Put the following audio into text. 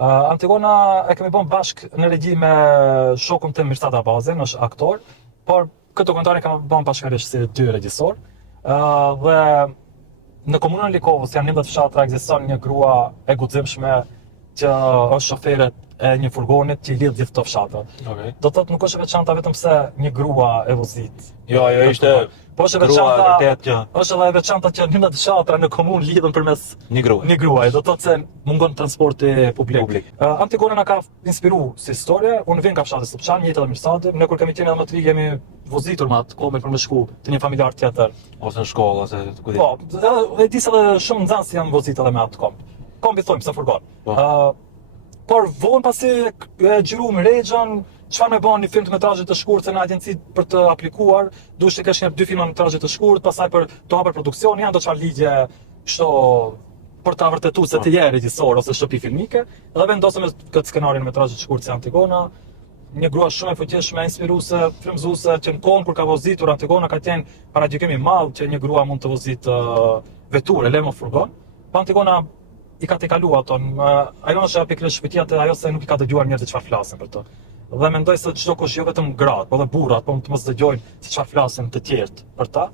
Antigona e kemi bën bashk në regji me shokun tim Mirsad Abazin, është aktor, por këtë dokumentar e kam bën bashkërisht si dy regjisor. Dhe në komunën e Likovës janë 11 fshatra ekziston një grua e guximshme që është shofere e një furgonit që i lidh gjithë këto fshatra. Okay. Do thotë nuk është e veçanta vetëm se një grua e vozit. Jo, ajo ishte po është e grua veçanta, vërtet që është edhe e veçanta që 11 fshatra në komunë lidhen përmes një grua. një gruaje, do thotë se mungon transporti publik. Antigona na ka inspiruar si historie, unë vjen nga fshati Supçan, njëjtë edhe Mirsadi, ne kur kemi qenë edhe më të ri jemi vozitur me atë kohë për me shku te një familjar tjetër. Ose në shkollë, ose ku di. Po, e di se edhe shumë nxënës janë vozitur edhe me atë komb. Kombi thojmë se furgon. Por vonë pasi e xhiruam Rexhën, çfarë më bën një film të metrazhit të shkurtë se në agjenci për të aplikuar, duhet të kesh një 2 filma metrazhit të shkurtë, pastaj për të hapur produksion janë do çfarë ligje kështu për ta vërtetuar se të je regjisor ose shtëpi filmike, dhe vendosëm këtë skenarin metrazhit të shkurtë si Antigona. Një grua shumë e fuqishme, inspiruese, frymëzuese, që në kohën kur ka vozitur Antigona ka qenë paragjykim i madh që një grua mund të vozitë veturë, le më furgon. Pa Antigona i ka të kaluar ato. Ajo është pikërisht shpëtia te ajo se nuk i ka dëgjuar njerëzit çfarë flasin për to. Dhe mendoj se çdo kush jo vetëm gratë, por edhe burrat, po të mos dëgjojnë se çfarë flasin të tjerët për ta.